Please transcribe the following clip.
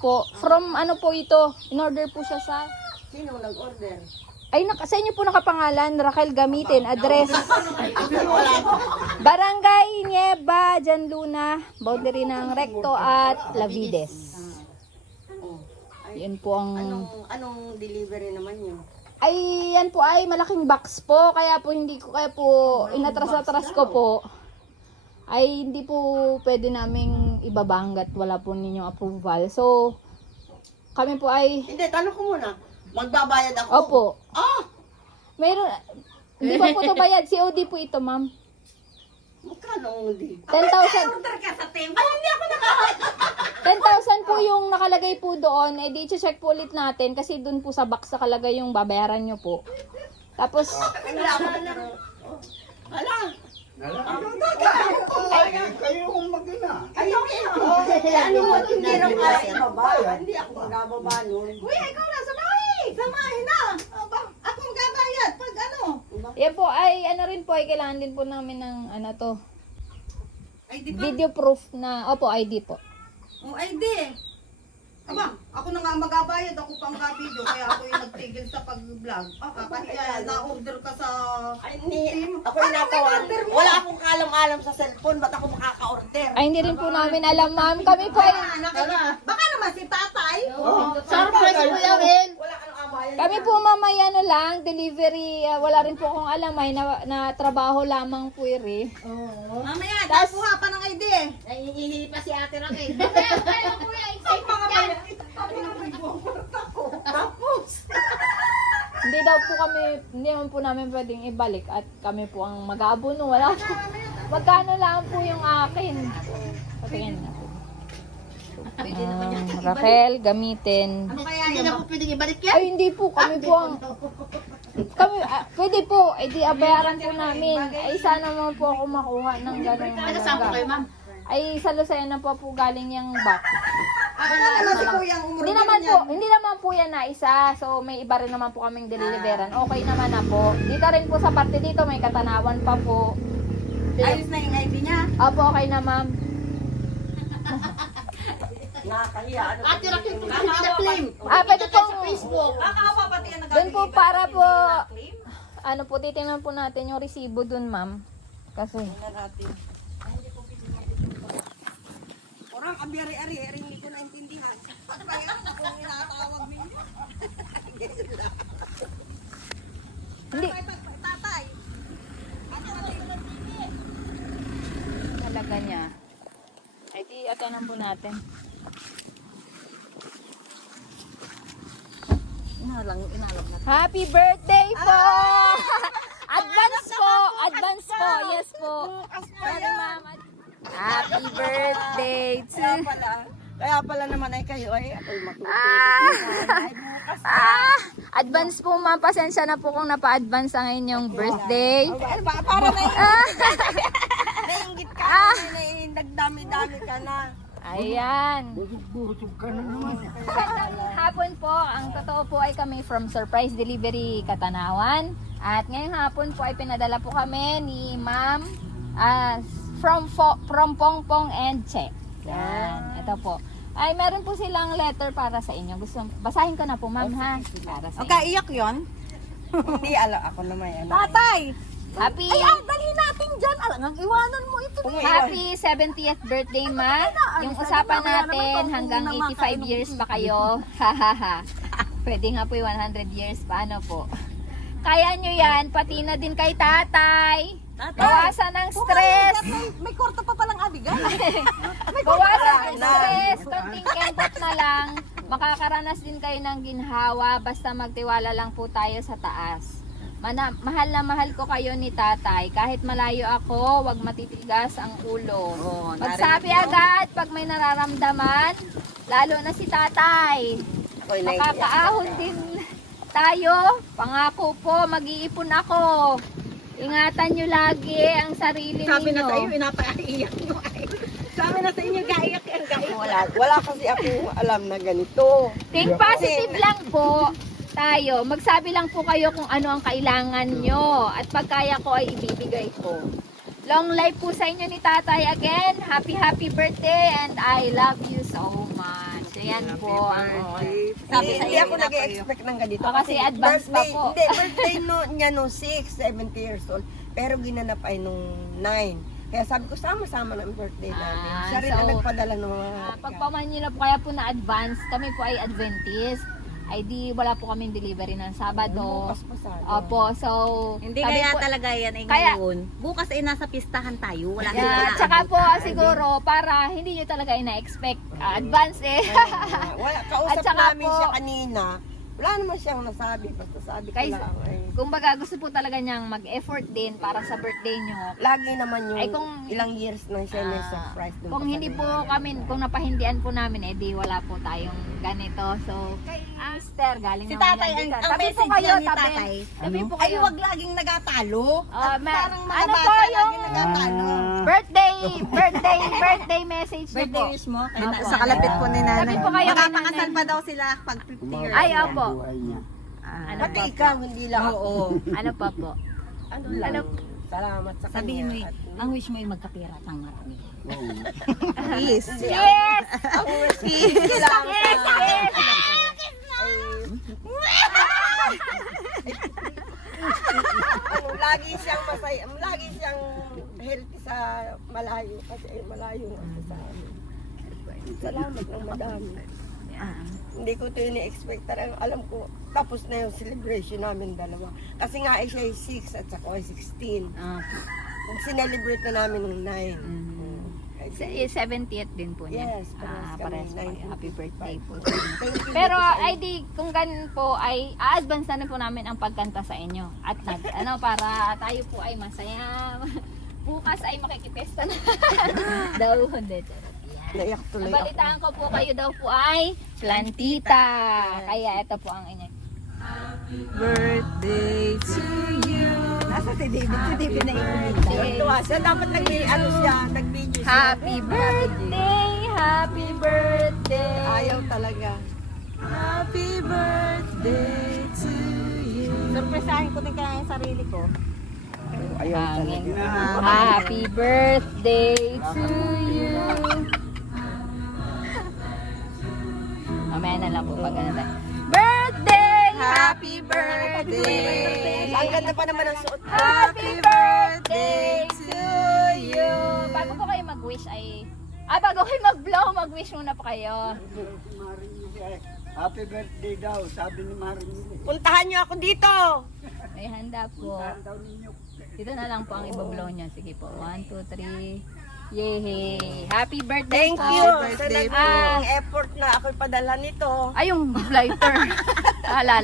po. From ano po ito? In-order po siya sa... Sino nag-order? Ay, sa inyo po nakapangalan, Raquel Gamitin, address. Barangay Nieva, Jan Luna, boundary ng Recto at Lavides. Yan po ang... Anong delivery naman yun? Ay, yan po ay malaking box po, kaya po hindi ko, kaya po inatras-atras ko po. Ay, hindi po pwede naming ibabanggat, wala po ninyong approval. So, kami po ay... Hindi, tanong ko muna. Magbabayad ako? Opo. Ah! Mayroon, hindi ba po ito bayad? COD po ito, ma'am. Magkano hindi? 10,000. Order ka sa tempo? Ay, hindi ako 10,000 po yung nakalagay po doon. Eh, di check po ulit natin kasi doon po sa box nakalagay yung babayaran nyo po. Tapos, Hala! Kayo kung mag-ina. Ay, ano mo, hindi rin kaya ibaba. Hindi ako magababa nun. Uy, ikaw na sa bahay! Samahin na! Ako magbabayad pag ano? yan po ay ano rin po ay kailangan din po namin ng ano to. Ay, di ba? Video proof na, opo, ID po. Oh, ay, di. Aba, ako na nga magabayad, ako pang video, kaya ako yung nagtigil sa pag-vlog. Kaya na-order ka sa... Ay, hindi. Ako yung natawa. Wala akong kalam-alam sa cellphone. Ba't ako makaka-order? Ay, hindi rin po namin alam, ma'am. Kami po ay, Baka naman si tatay. Surprise ko yan. Wala ka nang abayan. kami po mamaya ano lang, delivery, wala rin po akong alam ay na trabaho lamang po iri. Mamaya, dahil kuha pa ng ID eh. Nangihihi pa si Ate Raquel. Hindi daw po kami, hindi naman po namin pwedeng ibalik at kami po ang mag-aabono. Wala po. Magkano lang po yung akin. Patingin na. Raquel, gamitin. Ano kaya Hindi yun? na po pwedeng ibalik yan. Ay, hindi po. Kami po ang... Kami, pwede po. Eh, di abayaran po namin. Ay, sana naman po ako makuha ng gano'ng... Saan po kayo, ma'am? Ay, sa Lucena po galing yung box. Ano naman si Kuyang Hindi naman po yan na isa. So, may iba rin naman po kaming deliveran. Okay naman na po. Dito rin po sa parte dito, may Katanawan pa po. Ayos na yung ID niya. Opo, okay na, ma'am. Nakakahiya. Ate Raquel, kung hindi na-claim. Pwede pong... Facebook. Kakawa pati yan Doon po para po... Ano po, titingnan po natin yung resibo doon, ma'am. Kasi... Orang kabiyari-ari, hindi ko naintindihan. Ano ba yan? Ako yung nakatawag ninyo. Hindi. Tatay. Halaga niya. Ay, di, atanan po natin. Inalam na. Happy birthday po! Advance po! Advance po! Yes po. Sorry, ma'am. Happy birthday to... Kaya pala naman ay kayo ay ako'y matutulog. Advance po, ma'am. Pasensya na po kung napa-advance ang inyong birthday. Para nainggit ka na, nagdami-dami ka na. Ayan. Busog ka na naman. Magandang hapon po. Ang totoo po ay kami from Surprise Delivery Katanawan. At ngayong hapon po ay pinadala po kami ni Ma'am from Pongpong and Che. Yan. Ito po. Ay, meron po silang letter para sa inyo. Gusto, basahin ko na po, ma'am, ha? Para sa inyo. Iyak yon. Hindi, ako naman yan. Tatay! Happy, Dalhin natin dyan. Alang, iwanan mo ito. happy 70th birthday, ma. Yung usapan natin hanggang 85 years pa kayo. Hahaha. Pwede nga po yung 100 years pa. Ano po? Kaya nyo yan. Pati na din kay tatay. Bawasan ng stress. May kwarto pa palang abigan. Bawasan ng stress. Konting kempot na lang. Makakaranas din kayo ng ginhawa. Basta magtiwala lang po tayo sa taas. Mahal na mahal ko kayo ni tatay. Kahit malayo ako, wag matitigas ang ulo. Magsabi agad pag may nararamdaman. Lalo na si tatay. Makakaahon din tayo. Pangako po, mag-iipon ako. Ingatan nyo lagi ang sarili ninyo. Sabi na sa iyo, inapaiyak mo ay. Sabi na sa inyo, gaiyak yan, gaiyak. Wala kasi ako alam na ganito. Think positive lang po tayo. Magsabi lang po kayo kung ano ang kailangan nyo. At pagkaya ko ay ibibigay ko. Long life po sa inyo ni tatay again. Happy birthday and I love you so much. So yan po ang Hindi ako nag-expect ng ganito. Kasi advance pa birthday, po. Hindi, birthday niya nung 70 years old. Pero ginanap ay nung 9. Kaya sabi ko, sama-sama ng birthday namin. Siya rin ang so, nagpadala ng mga... pagpaman nyo na po kaya po na advance, kami po ay Adventist. Ay di wala po kaming delivery ng Sabado. Bukas pa sana. Opo, so Hindi sabi kaya po- talaga yan ay Kaya- ngayon. Bukas ay nasa pistahan tayo. Wala Yeah, tsaka po siguro para hindi nyo talaga ina-expect advance eh. Wala, kausap At saka namin po- siya kanina. Wala naman siyang nasabi. Basta sabi ko Guys, lang ay... Kumbaga gusto po talaga niyang mag-effort din para sa birthday nyo. Lagi naman yung Ay, kung- ilang years na siya may surprise. doon Kung pa hindi sa po kami, kung napahindian po namin, di wala po tayong ganito. So, Mister, galing Si naman tatay, yan dito. ang Tabi po message kayo, lang ni tabi. tatay. Tabi po Ay, kayo. huwag laging nagatalo. Parang mga ano bata po laging yung nagatalo. birthday message niyo po. Birthday wish mo? Sa kalapit po ni Tabi po kayo kay Makapakasal nanay. pa daw sila pag 50 years. Ay, opo. Buhay niya. Ano Pati pa ikaw, po? hindi lang ako. Ano pa po? Ano lang. Ano? Salamat sa Sabihin mo, kanya. ang wish mo ay magkapira at ang marami. Oo. Yes! Ang wish ko lang Yes! Yes! lagi siyang masaya, lagi siyang healthy sa malayo kasi malayo nga siya sa amin. Salamat ng madami. Hindi ko ito ini-expect talaga. Alam ko, tapos na yung celebration namin dalawa. Kasi nga siya ay 6 at saka ay 16. Sinelebrate na namin ng 9. 70th din po niya. Yes, parehas kami, parehas po kayo. 1955. Happy birthday po. Thank you Pero dito sa ay di, kung ganun po ay a-advance na rin po namin ang pagkanta sa inyo. At para tayo po ay masaya. Bukas ay makikipesta na. Daw, hindi. charot. Yan. Naiyak tuloy ako. Nabalitaan ko po kayo daw po ay plantita. Kaya ito po ang inyo. Birthday to you. Nasa si David? Si David na Tuwa siya, dapat nag-ano siya, nag-video siya. Happy birthday! Happy birthday! Ayaw talaga. Happy birthday to you. Surpresahin ko din kaya yung sarili ko. Ayaw Hangin. talaga. Happy birthday to you. Mamaya na lang po pag ano tayo. Birthday! Happy birthday! Ang ganda pa naman ang suot ko. Happy birthday to you! Bago po kayo mag-wish ay... bago kayo mag-blow, mag-wish muna po kayo. Si Maring happy birthday daw, sabi ni Maring. Puntahan niyo ako dito. May handa po. Daw ninyo. Dito na lang po ang ibablow niya. Sige po. 1, 2, 3. Yay! Happy birthday Thank po! you sa birthday naging effort na ako'y padala nito. Ay, yung lighter. Alala.